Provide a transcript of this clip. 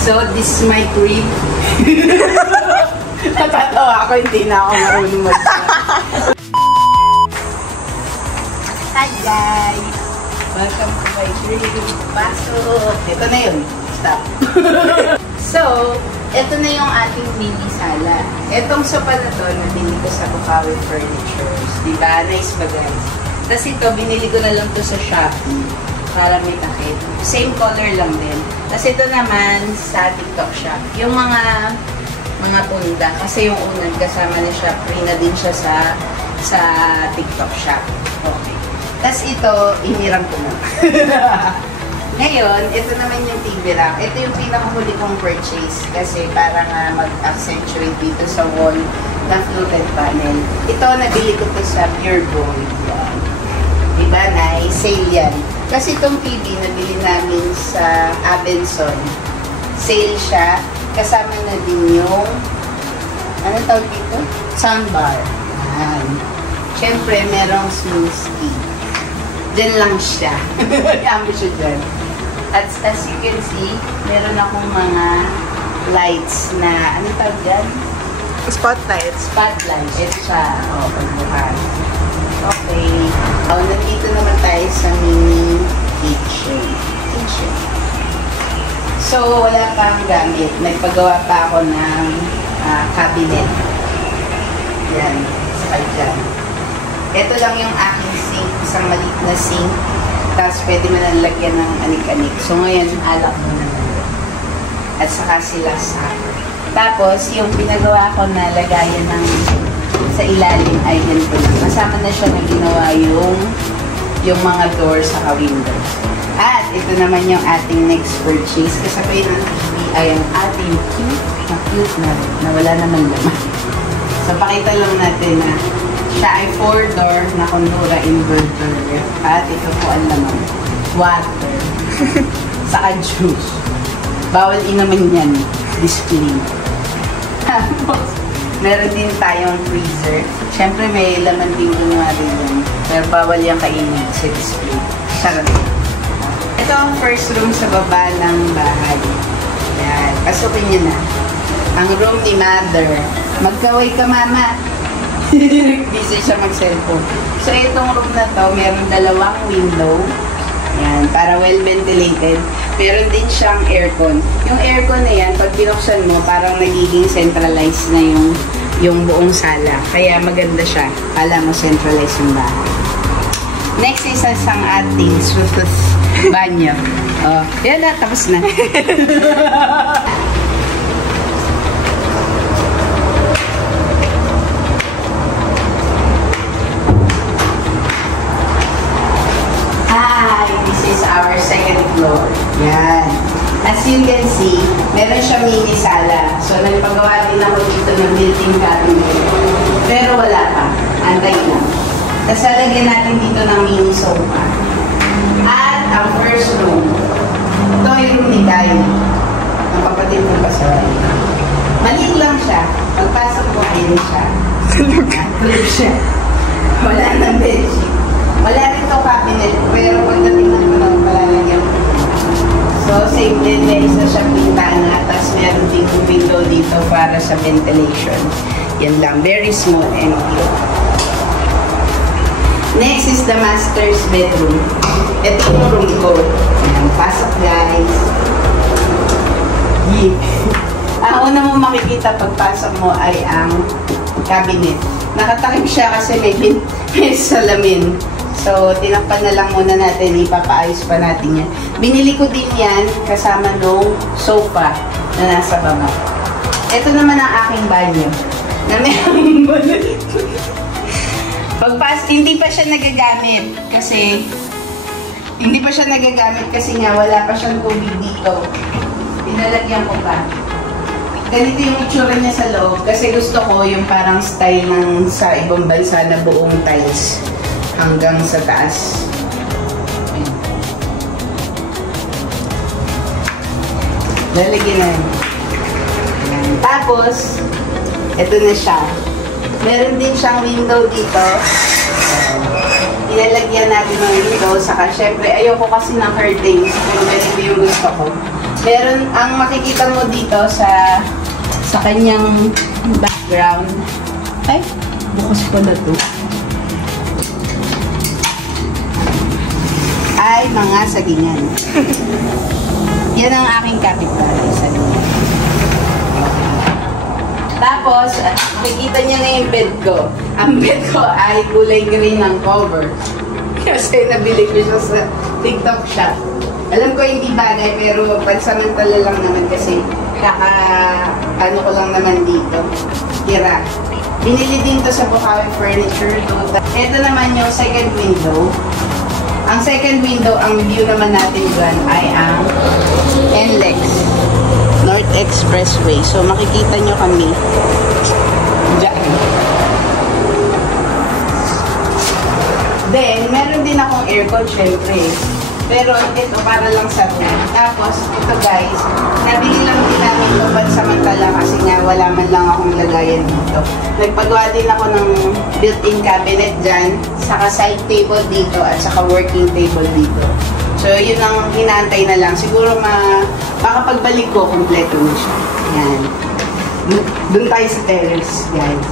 So, this is my crib. Natatawa ako, hindi na ako marunong mag-start. Hi guys! Welcome to my crib. Pasok! Ito na yun. Stop. So, ito na yung ating mini sala. Itong sopa na to, nabili ko sa Bukawi Furnitures. Diba? Nice ba guys? Tapos ito, binili ko na lang to sa Shopee para may takip. Same color lang din. Tapos ito naman sa TikTok shop. Yung mga punda. Kasi yung unang kasama na siya, free na din siya sa TikTok shop. Okay. Tapos ito, inirang ko na. Ngayon, ito naman yung TV rack. Ito yung pinakahuli kong purchase kasi para nga mag-accentuate dito sa wall na fluted panel. Ito, nabili ko to sa Pure Gold. Diba, nice? Sale yan. Kasi itong TV, nabili namin sa Abenson. Sale siya. Kasama na din yung, ano tawag dito? Soundbar. Yan. Siyempre, merong Swinsky. Diyan lang siya. Yami siya dyan. At as you can see, meron akong mga lights na, ano tawag dyan? Spotlight. Spotlight. Ito siya. O, pagbuhan. Okay. Nandito naman tayo sa mini kitchen. So, wala pang gamit. Nagpagawa pa ako ng cabinet. Yan. Sakay dyan. Ito lang yung aking sink. Isang maliit na sink. Tapos, pwede mo na lagyan ng anik-anik. So, ngayon, alak mo na lang. At saka sila sa. Tapos, yung pinagawa ko na lagayan ng sa ilalim ay ganito lang. Kasama na siya na ginawa yung mga doors sa windows. At ito naman yung ating next purchase. Kasabay ng TV ay ang ating cute na wala naman laman. So, pakita lang natin na siya ay 4-door na Kondura inverter. At ito po ang laman. Water. Saka juice. Bawal inaman yan. Display. Tapos, meron din tayong freezer. Siyempre, may laman din kunwari yan. Pero bawal yung kainin sa display. Sarap. Ito ang first room sa baba ng bahay. Yan. Pasukin niyo na. Ang room ni Mother. Magkaway ka, Mama. Busy siya mag-cellphone. So, itong room na to, meron dalawang window. Yan. Para well-ventilated. Meron din siyang aircon. Yung aircon na yan, pag binuksan mo, parang nagiging centralized na yung buong sala. Kaya maganda siya. Kala mo centralized yung bahay. Next is ang ating banyo. Oh, yan na. Tapos na. Hi! This is our second floor. Yan. As you can see, meron siya mini sala. So, nagpagawa din ako dito ng built-in cabinet. Pero wala pa. Antay lang. Tapos, lalagyan natin dito ng mini sofa. At ang first room. Ito yung room ni Kai. Ang kapatid ng pasaway. Maliit lang siya. Pagpasok ko, ayun siya. Tulog siya. Wala nang bedsheet. Wala rin ito cabinet. Pero pagdating ng panahon, palalagyan ko. So, same din. May isa siya pintana. Tapos, meron din window dito para sa ventilation. Yan lang. Very small and cute. Next is the master's bedroom. Ito yung room ko. Ayan, pasok guys. Ang una mo makikita pagpasok mo ay ang cabinet. Nakatakip siya kasi may salamin. So, tinakpan na lang muna natin. Ipapaayos pa natin yan. Binili ko din yan kasama nung sofa na nasa baba. Ito naman ang aking banyo. Na mayroong hindi pa siya nagagamit kasi nga wala pa siyang tubig dito. Pinalagyan ko pa. Ganito yung itsura niya sa loob kasi gusto ko yung parang style ng sa ibang bansa na buong tiles hanggang sa taas. Lalagyan na yun. Tapos, ito na siya. Meron din siyang window dito. Ilalagyan natin ng window. Saka, syempre, ayoko kasi ng curtains. Kung ganito yung gusto ko. Meron, ang makikita mo dito sa kanyang background. Ay, bukas ko na to. Ay, mga sagingan. Yan ang aking kapitbahay sa lugar. Tapos, makikita niyo na yung bed ko. Ang bed ko ay kulay green ang cover. Kasi nabili ko siya sa TikTok shop. Alam ko hindi bagay, pero pansamantala lang naman kasi ano ko lang naman dito. Tira. Binili din to sa Bukawi Furniture. Ito naman yung second window. Ang second window, ang view naman natin dyan ay ang NLEX. North Expressway. So, makikita nyo kami dyan. Then, meron din akong aircon, syempre. Pero, ito para lang sa room. Tapos, ito guys, nabili lang din namin ito pansamantala kasi nga wala man lang akong lagayan dito. Nagpagawa din ako ng built-in cabinet dyan, saka side table dito, at saka working table dito. So, yun ang inaantay na lang. Siguro baka pagbalik ko, kompleto na siya. Yan. Doon tayo sa terrace, guys.